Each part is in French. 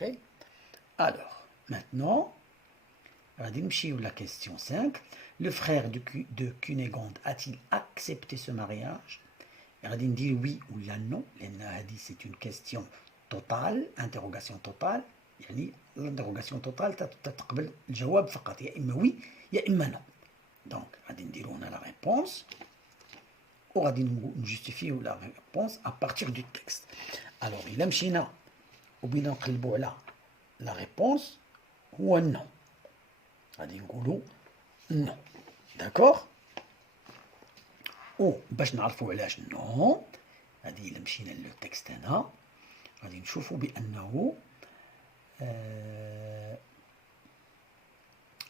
Ok. Alors, maintenant, la question 5. Le frère de Cunégonde a-t-il accepté ce mariage? غادي ندير oui ou la non لأن هذه c'est une question totale, interrogation totale. يعني l'interrogation totale تتقبل الجواب فقط يا إما oui يا إما non. Donc غادي نديرو هنا la réponse وغادي نجستيفيو la réponse à partir du texte. Alors إلا مشينا وبينا نقلبو على la réponse هو non. غادي نقولو non. D'accord. وباش نعرفوا علاش نو هذه الا مشينا للتكست هنا غادي نشوفوا بانه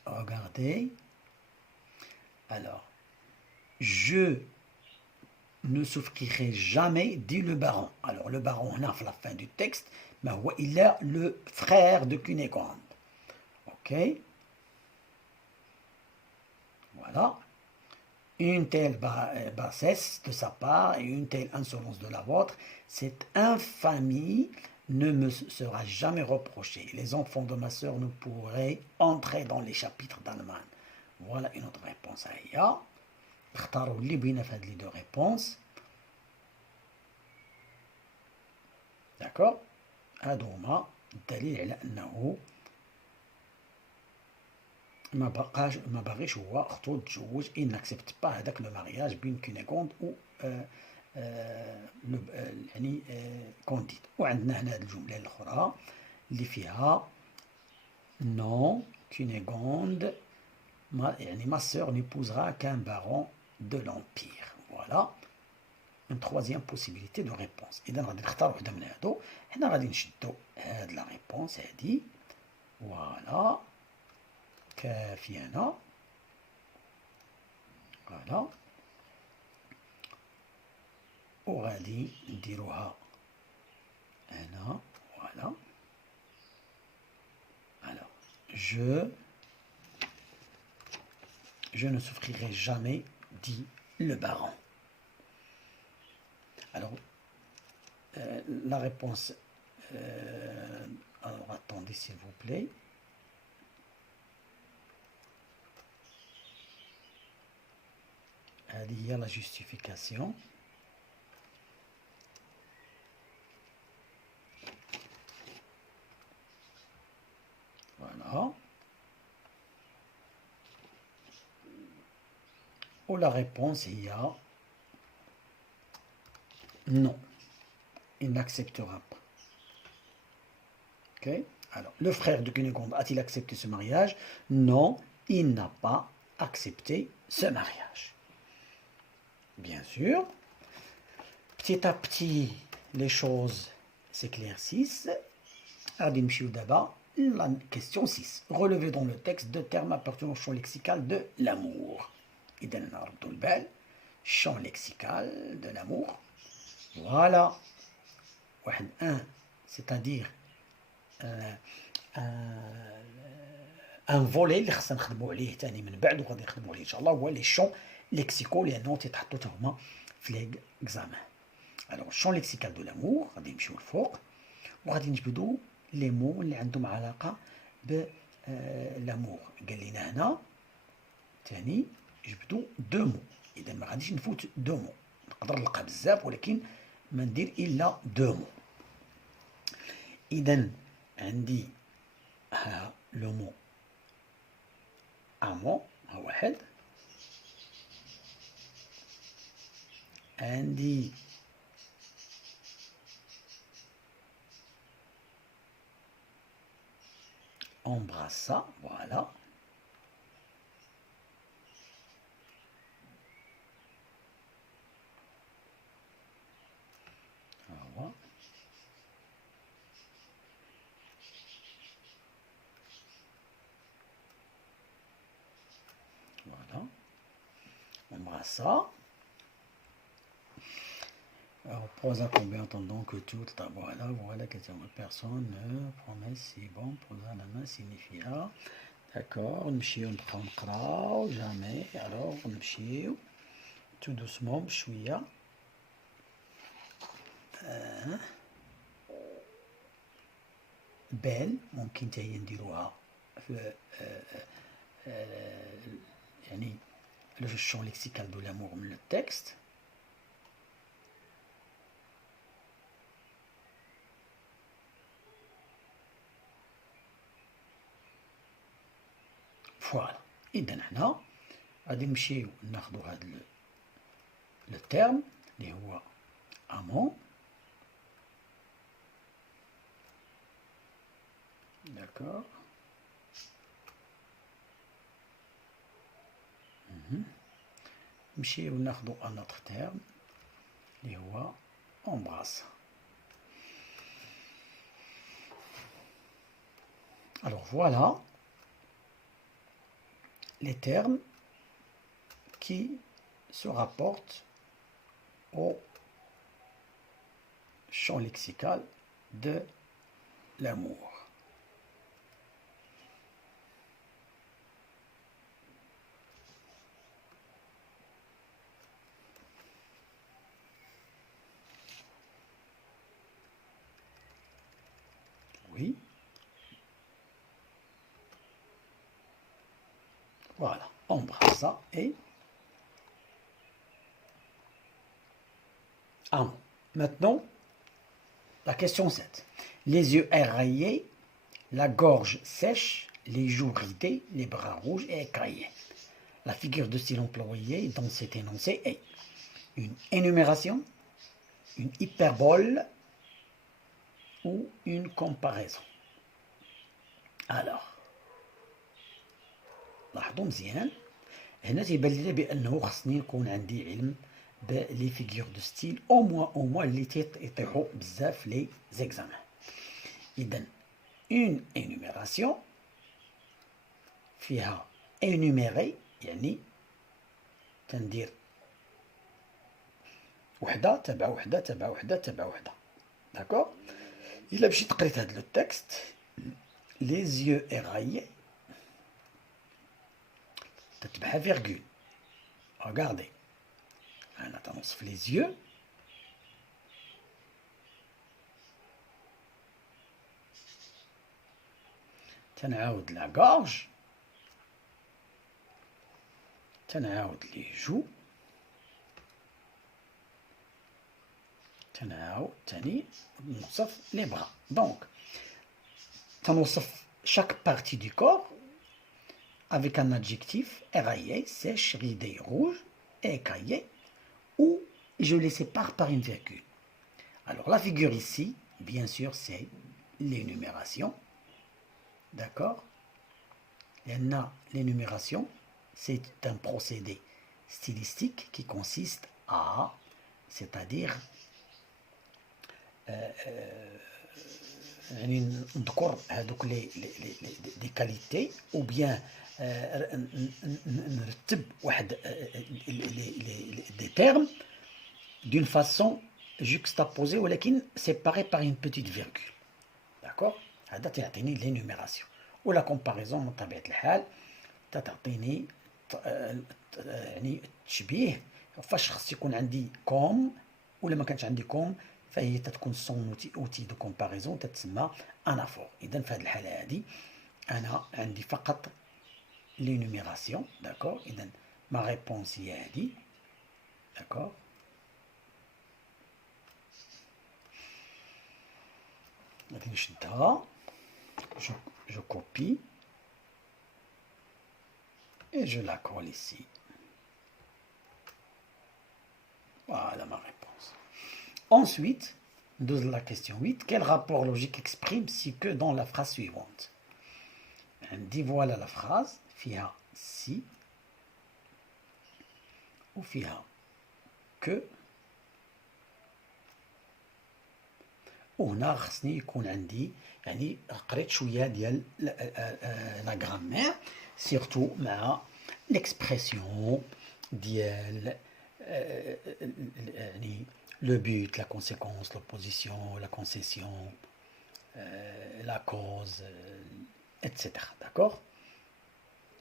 regardez alors je ne souffrirai jamais dit le baron. Alors le baron هنا في la fin du texte ما هو إلا le frère de Cunégonde. Ok, voilà. Une telle bassesse de sa part et une telle insolence de la vôtre, cette infamie ne me sera jamais reprochée. Les enfants de ma sœur ne pourraient entrer dans les chapitres d'Allemagne. Voilà une autre réponse à Aya. اختاروا اللي بينا في هاد لي دو réponses. D'accord. هادو هما الدليل على انه ما باغيش هو اختو تتزوج ان ناكسبت با هذاك لو مارياج بين كونيغوند و يعني كونديد. وعندنا هنا هاد الجمله الاخرى اللي فيها نو كونيغوند يعني ما سور نيبوزرا كان بارون دو لامبير. فوالا une troisième possibilité de réponse. اذا غادي نختار وحده من هادو. حنا غادي نشدو هاد لا ريبونس هادي. فوالا كافيانا. فوالا وغادي نديروها هنا. فوالا. Alors, je ne souffrirai jamais, dit le baron. Alors, la réponse. Alors, attendez, s'il vous plaît. Il y a la justification. Voilà. Ou la réponse, il y a non. Il n'acceptera pas. Ok. Alors, le frère de Cunégonde a-t-il accepté ce mariage? Non, il n'a pas accepté ce mariage. Bien sûr. Petit à petit, les choses s'éclaircissent. غادي نمشيو دابا la question 6. Relevez dans le texte deux termes appartenant au champ lexical de l'amour. إذا نردوا البال. Champ lexical de l'amour. Voilà. واحد un, c'est-à-dire ان فولي اللي خصنا نخدموا عليه ثاني من بعد وغادي نخدموا عليه ان شاء الله هو لي شون ليكسيكو لانه تيتحطوا حتى هما في لي اكزامان. الوغ شون ليكسيكال دو لامور غادي نمشيو الفوق وغادي نجبدوا لي مو اللي عندهم علاقه ب لامور. قال لنا هنا ثاني جبدوا دو مو. اذا ما غاديش نفوت دو مو. نقدر نلقى بزاف ولكن ما ندير الا دو مو. اذا عندي ها لو مو امون ها واحد. عندي embrassa, voilà. Voilà. Voilà. Embrassa. Alors, prosa combien entendons que toute la voilà, voilà, question de personne, promesse, si bon, prosa la main signifia. D'accord, نمشيو نقراو jamais, alors نمشيو tout doucement بشوية. بال ممكن تاهي نديروها في يعني le champ lexical de l'amour من le texte. فوالا. إذا حنا غادي نمشيو ناخدو هاد لو تيرم اللي هو amant. D'accord. نمشيو ناخدو ان autre terme اللي هو embrasse. Alors voilà les termes qui se rapportent au champ lexical de l'amour. Oui. Voilà, embrasse ça et amour. Maintenant, la question 7. Les yeux éraillés, la gorge sèche, les joues ridées, les bras rouges et écaillés. La figure de style employée dans cet énoncé est une énumération, une hyperbole ou une comparaison. Alors, لاحظوا مزيان هنا تيبان لنا بانه خصني يكون عندي علم بلي فيغور دو ستيل او موان اللي تيطيحوا بزاف لي زيكزامان. اذا اون انيميراسيون فيها انيميري يعني تندير وحده تبع وحده تبع وحده تبع وحده. داكور. الا مشيت قريت هاد لو تكست لي زيو éraillés تتبعها فيرغول. Regardez. أنا تنصف les yeux. تنعاود la gorge. تنعاود les joues. تنعاود تاني نوصف les bras. Donc تنوصف chaque partie du corps avec un adjectif éraillé, sèche, ridé, rouge et écaillé, ou je les sépare par une virgule. Alors la figure ici, bien sûr, c'est l'énumération. D'accord. L'énumération, c'est un procédé stylistique qui consiste à, c'est-à-dire, نذكر هذوك لي كاليتي ou bien نرتب واحد des termes d'une façon juxtaposée ولكن séparée par une petite virgule. D'accord. هذا تعطيني l'énumération ou la comparaison من طبيعة الحال تعطيني يعني تشبيه فاش خص يكون عندي كوم ولا ما كانش عندي كوم فهي تتكون سون اوتي دو كومباريزون تتسمى انافور. اذا في هذه الحاله هذه انا عندي فقط لينوميراسيون. داكور. اذا ما ريبونس هي هذه. داكور. غادي نشدها جو كوبي et je la colle ici. Voilà ma réponse. Ensuite, de la question 8, quel rapport logique exprime si que dans la phrase suivante? On dit voilà la phrase, فيها si ou فيها que. وهنا خصني يكون عندي يعني قريت شويه ديال لا غرامير سيرتو مع ليكسبرسيون ديال يعني le but, la conséquence, l'opposition, la concession, la cause, etc. D'accord.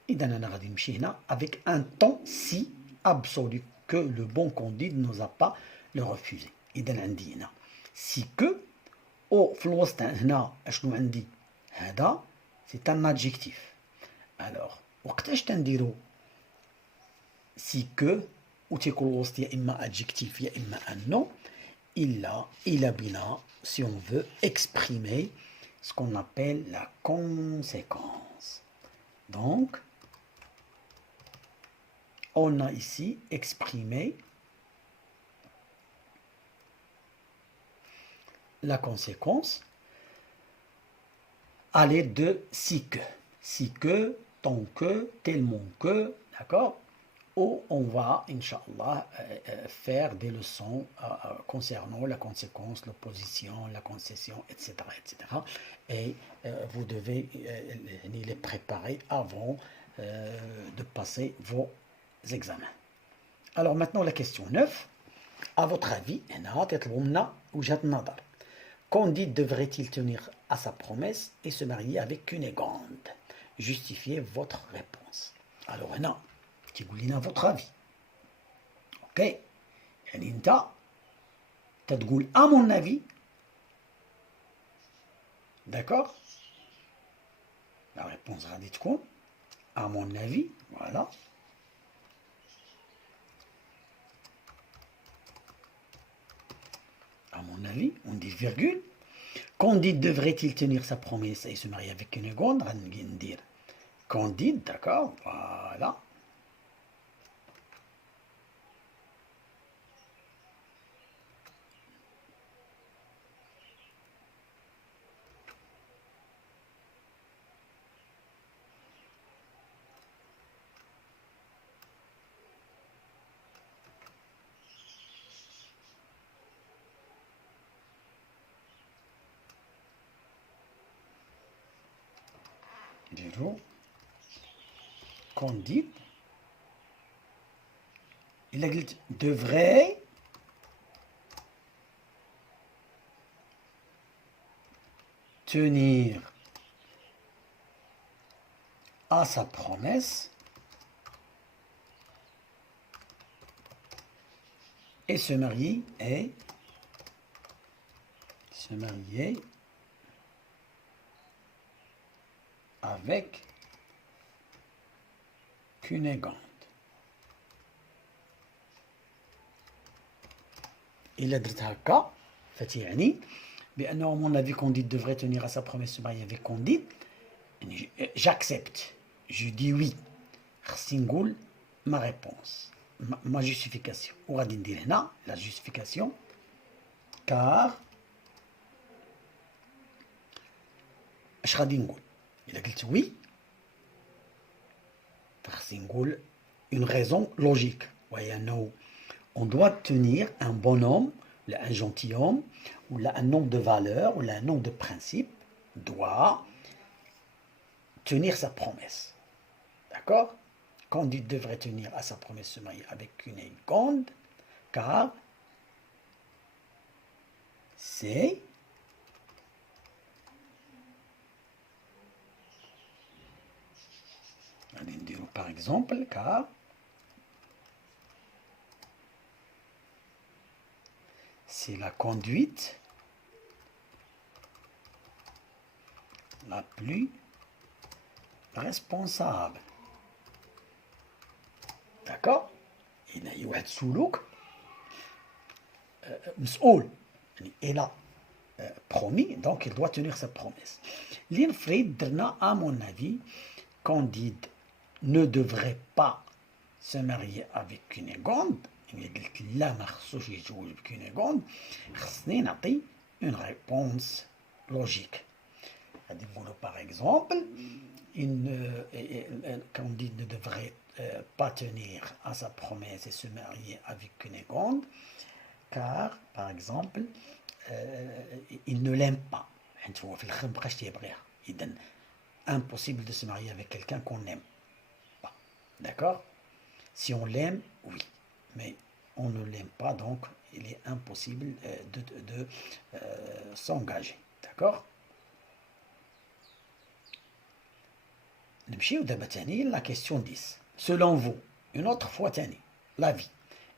إذا أنا غادي نمشي هنا avec un ton si absolu que le bon conduit ne nous a pas le refusé. إذا عندي هنا si que أو في الوسط هنا أشنو عندي هذا c'est un adjectif. Alors وقتاش تنديرو si que وتيكون الوسط يا إما adjectif يا إما un nom إلا بنا si on veut exprimer ce qu'on appelle la conséquence. Donc on a ici exprimé la conséquence à l'aide de si que, tant que, tellement que, d'accord, où on va, Inch'Allah, faire des leçons concernant la conséquence, l'opposition, la concession, etc. etc. Et vous devez les préparer avant de passer vos examens. Alors maintenant la question 9. À votre avis, Candide devrait-il tenir à sa promesse et se marier avec Cunégonde? Justifiez votre réponse. Alors هنا تقول لنا votre avis. OK. يعني انت تقول à mon avis. D'accord? La réponse غادي تكون à mon avis, voilà. À mon avis, on dit virgule. Candide devrait-il tenir sa promesse et se marier avec Cunégonde? غادي ندير Candide, d'accord, voilà. Candide, il a dit devrait tenir à sa promesse et se marier avec Cunégonde. إلا درت هكا فتعني بأنه mon avis Candide devrait tenir à sa promesse se marier avec Candide. J'accepte, je dis oui. خصني نقول ma réponse, ma justification. وغادي ندير هنا la justification car اش غادي نقول إلا قلت oui خصني نقول une raison logique وهي أنه on doit tenir un bonhomme, un gentilhomme, ou un homme de valeur, ou un homme de principe, doit tenir sa promesse. D'accord? Candide devrait tenir à sa promesse de se marier avec Cunégonde, car c'est par exemple, car c'est la conduite la plus responsable. D'accord? Il y a واحد سلوك مسؤول يعني il a promis donc il doit tenir sa promesse. Linfried درنا à mon avis Candide ne devrait pas se marier avec Cunégonde. Il قلت لا ما خصوش يتزوج بكونيغوند خصني نعطي une réponse logique. غادي نقولوا par exemple Candide ne devrait pas tenir à sa promesse et se marier avec Cunégonde car par exemple il ne l'aime pas. هو في الآخر مبقاش تيبغيها. إذن impossible de se marier avec quelqu'un qu'on n'aime pas. D'accord? Si on l'aime, oui. Mais on ne l'aime pas, donc il est impossible de s'engager. D'accord? نمشيو دابا تاني la question 10. Selon vous, une autre fois تاني, la vie.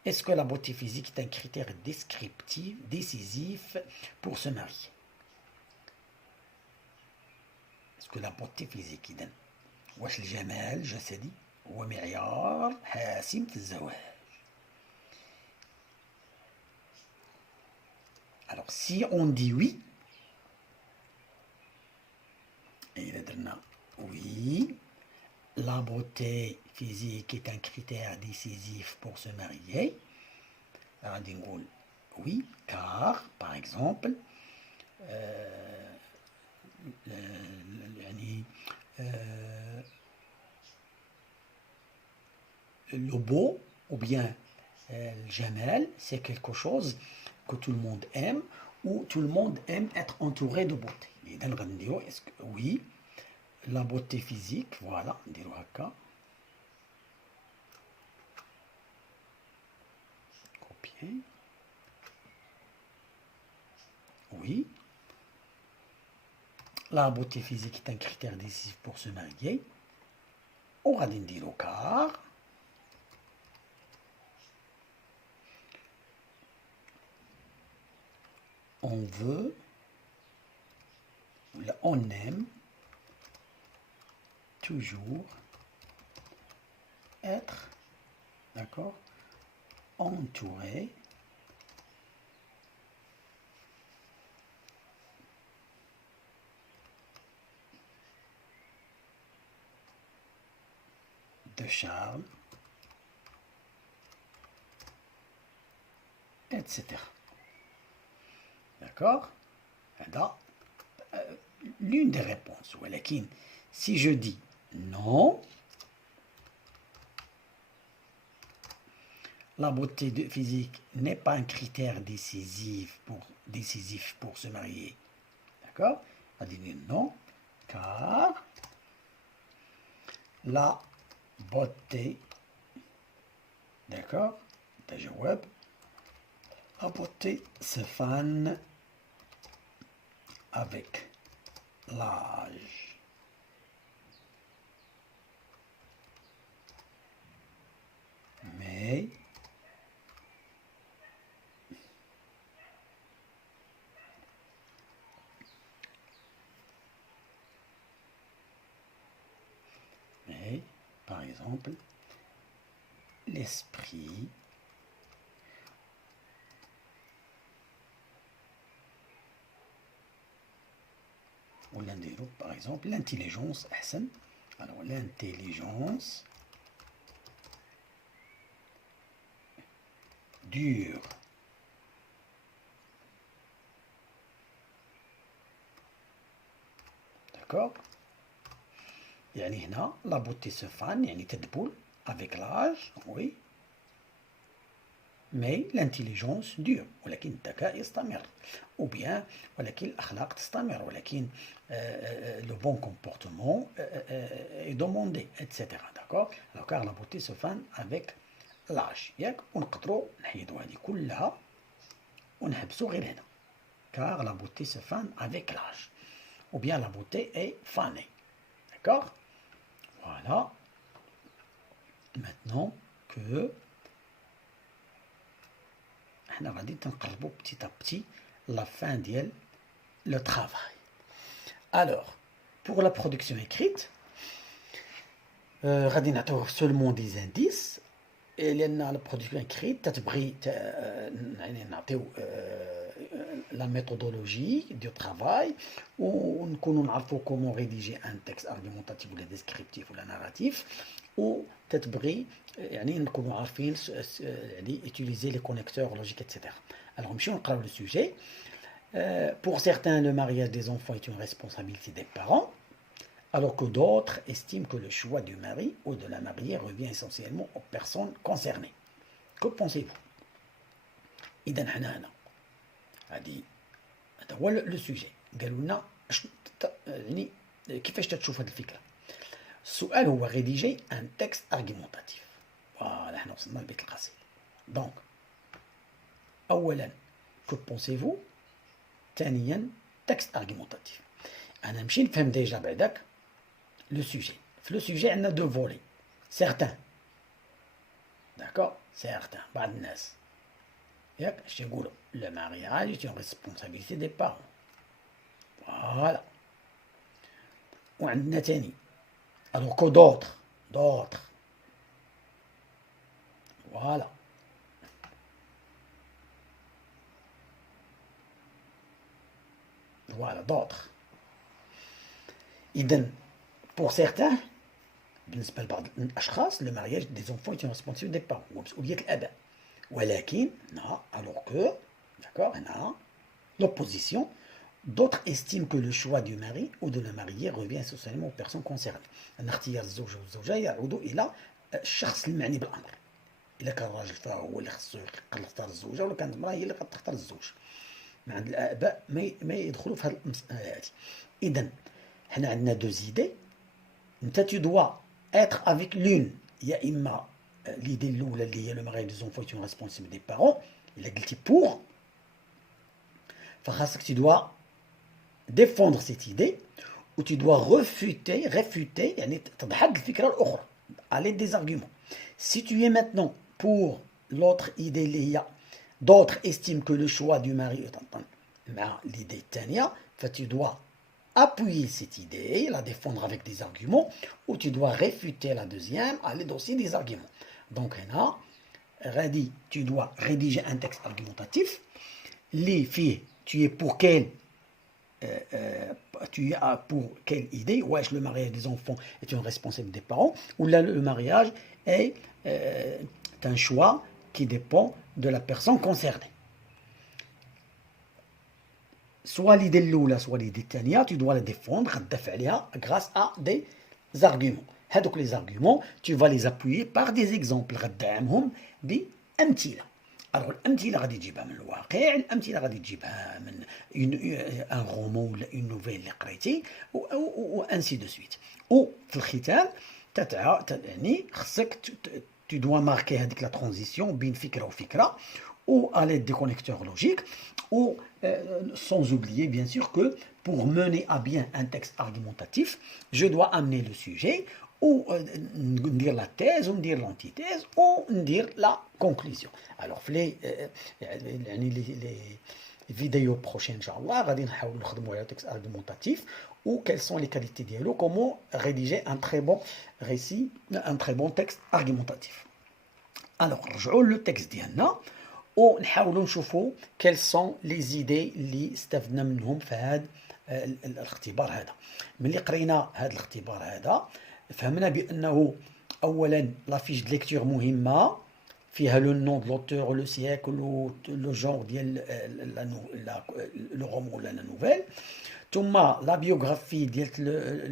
Est-ce que la beauté physique est un critère descriptif, décisif pour se marier? que la beauté physique إذن واش الجمال الجسدي هو معيار حاسم في الزواج. Alors si on dit oui, et oui, la beauté physique est un critère décisif pour se marier. Alors oui, car par exemple, le beau ou bien le jamal, c'est quelque chose que tout le monde aime ou tout le monde aime être entouré de beauté. Est-ce que oui, la beauté physique, voilà, copier. Oui, la beauté physique est un critère décisif pour se marier. On va dire car on veut, on aime toujours être, d'accord, entouré de charme, etc. D'accord? L'une des réponses. Si je dis non, la beauté physique n'est pas un critère décisif pour se marier. D'accord? On va dire non, car la beauté, d'accord, la beauté se fane avec l'âge. Mais par exemple, l'esprit ou par exemple, l'intelligence, alors l'intelligence dure. D'accord? يعني هنا la beauté se fane يعني تدبل avec l'âge, oui, mais l'intelligence dure ولكن الذكاء يستمر ou bien ولكن الأخلاق تستمر ولكن le bon comportement est demandé, etc. D'accord? Alors car la beauté se fane avec l'âge. ياك ونقدروا نحيدوا هذه كلها ونحبسوا غير هنا car la beauté se fane avec l'âge ou bien la beauté est fanée. D'accord? Voilà. Maintenant que on va نقربوا petit à petit la fin de le travail. Alors, pour la production écrite, غادي نعطيو seulement des indices. لأن la production écrite تتبغي يعني نعطيو la méthodologie du travail ونكونوا نعرفوا comment rédiger un texte argumentatif ولا descriptif ولا narratif وتتبغي يعني نكونوا عارفين يعني utiliser les connecteurs logiques etc. Alors نمشيو نقراو le sujet. Pour certains, le mariage des enfants est une responsabilité des parents, alors que d'autres estiment que le choix du mari ou de la mariée revient essentiellement aux personnes concernées. Que pensez-vous? إذا حنا هنا هذا هو لو سوجي. قالوا لنا يعني كيفاش تشوف هذه الفكره. السؤال هو ريديجي ان تكست ارغيمونتاتيف. فوالا حنا وصلنا لبيت القصيد. دونك اولا كو بونسيفو، ثانيا تكست ارغيمونتاتيف. انا نمشي نفهم ديجا بعداك لو سوجي. في لو سوجي عندنا دو فولي. سيغتان داكور، سيغتان بعض الناس ياك اش يقولوا le mariage est une responsabilité des parents. Voilà. وعندنا تاني alors que d'autres voilà d'autres إذن pour certains بالنسبة لبعض الأشخاص le mariage des enfants est une responsabilité des parents ومسؤولية الآباء ولكن alors que d'accord l'opposition d'autres estiment que le choix du mari ou de la mariée revient essentiellement aux personnes concernées أن اختيار الزوج والزوجة يعود إلى الشخص المعني بالأمر إذا كان راجل فهو اللي خصو يختار الزوجة ولا كانت المرأة هي اللي تختار الزوج ما عند الآباء ما يدخلوا في هذه المسألة هذه إذن حنا عندنا دو زيدي انت tu dois être avec l'une يا إما l'idée الأولى اللي هي le mariage des enfants est une responsabilité des parents إلا قلتي pour فخاصك tu dois défendre cette idée ou tu dois réfuter يعني تضحك الفكرة الأخرى à l'aide des arguments. Si tu es maintenant pour l'autre idée اللي هي d'autres estiment que le choix du mari مع l'idée الثانية tu dois appuyer cette idée, la défendre avec des arguments, ou tu dois réfuter la deuxième à l'aide aussi des arguments. Donc, tu dois rédiger un texte argumentatif. Les filles, tu es pour quelle idée? Ouais, le mariage des enfants est une responsabilité des parents, ou là, le mariage est un choix qui dépend de la personne concernée. Soit l'idée l'oula, soit l'idée الثانية, tu dois la défendre, تدافع عليها grâce à des arguments. هذوك les arguments, tu vas les appuyer par des exemples, غتدعمهم بأمثلة. Alors الأمثلة غادي تجيبها من الواقع، الأمثلة غادي تجيبها من un roman ولا une nouvelle اللي قريتي و ainsi de suite. وفي الختام يعني خصك tu dois marquer هذيك la transition بين فكرة وفكرة ou à l'aide des connecteurs logiques, ou sans oublier bien sûr que pour mener à bien un texte argumentatif, je dois amener le sujet, ou dire la thèse, ou dire l'antithèse, ou dire la conclusion. Alors, les vidéos prochaines, Inch'Allah, غادي نحاول نخدموا على texte argumentatif, ou quelles sont les qualités dialogue, comment rédiger un très bon récit, un très bon texte argumentatif. Alors, نرجعوا le texte ديالنا ونحاولوا نشوفوا quelles sont les idées اللي استفدنا منهم في هذا الاختبار هذا. ملي قرينا هذا الاختبار هذا فهمنا بانه اولا لافيش د ليكتور مهمه فيها لو نون د لوتور لو سيكل لو جونر ديال لو رومون ولا لا نوفيل، ثم لا بيوغرافي ديال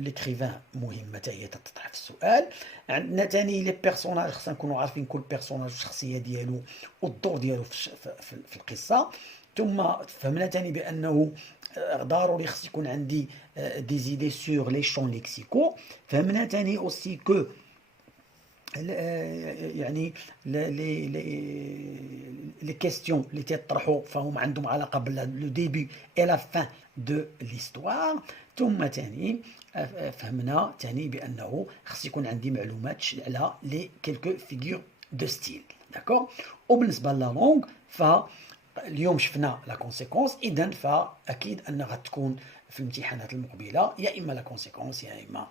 ليكريفان مهمه حتى هي تطرح في السؤال. عندنا ثاني لي بيرسوناج خصنا نكونوا عارفين كل بيرسوناج الشخصيه ديالو والدور ديالو في القصه. ثم فهمنا ثاني بانه ضروري خص يكون عندي دي زيدي سور لي شون ليكسيكو. فهمنا ثاني اوسي كو يعني لي كيستيون اللي تيطرحوا فهم عندهم علاقه بلو ديبي اي لا فان دو ليستوار. ثم ثاني فهمنا ثاني بانه خص يكون عندي معلومات على لي كيلكو فيغور دو ستيل. داكور. وبالنسبه لا لونغ فاليوم شفنا لا كونسيكونس، اذا فاكيد انها غتكون في الامتحانات المقبله يا اما لا كونسيكونس يا اما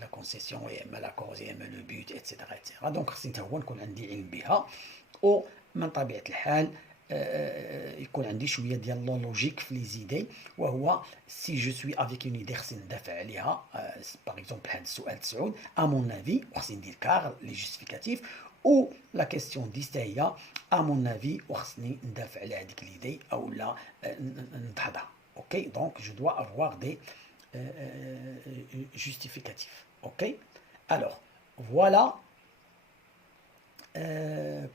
لا كونسيسيون يا اما لا كوز يا اما لو بوت اتسيتيرا اتسيتيرا. دونك خصني حتى هو نكون عندي علم بها، ومن طبيعه الحال يكون عندي شويه ديال لوجيك في لي زيدي، وهو سي جو سوي افيك اون ايدي خصني ندافع عليها. باغ اكزومبل هذا السؤال تسعود ا مون افي وخصني ندير كار لي جوستيفيكاتيف، ou la question d'Istaïa, à mon avis, وخصني ندافع على هذيك l'idée ou la نضحضها. Ok, donc je dois avoir des justificatifs. Ok, alors voilà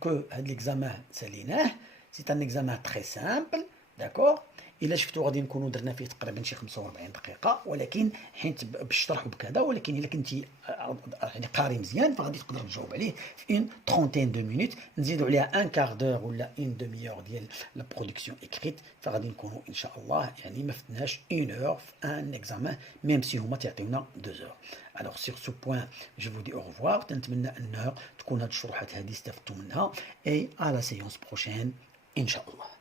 que l'examen ساليناه. C'est un examen très simple, d'accord. الا شفتوا غادي نكونوا درنا فيه تقريبا شي 45 دقيقه، ولكن حيت بالشرح وبكذا، ولكن الا كنتي يعني قاري مزيان فغادي تقدر تجاوب عليه في اون ترونتين دو مينوت. نزيدوا عليها ان كار دور ولا اون دومي اور ديال لا برودكسيون اكريت، فغادي نكونوا ان شاء الله يعني ما فتناش اون اور في ان اكزامان ميم سي هما تعطيونا 2 اور. الوغ سيغ سو بوين جو فو دي او ريفوار. تنتمنى انه تكون هاد الشروحات هذه استفدتوا منها، اي على سيونس بروشين ان شاء الله.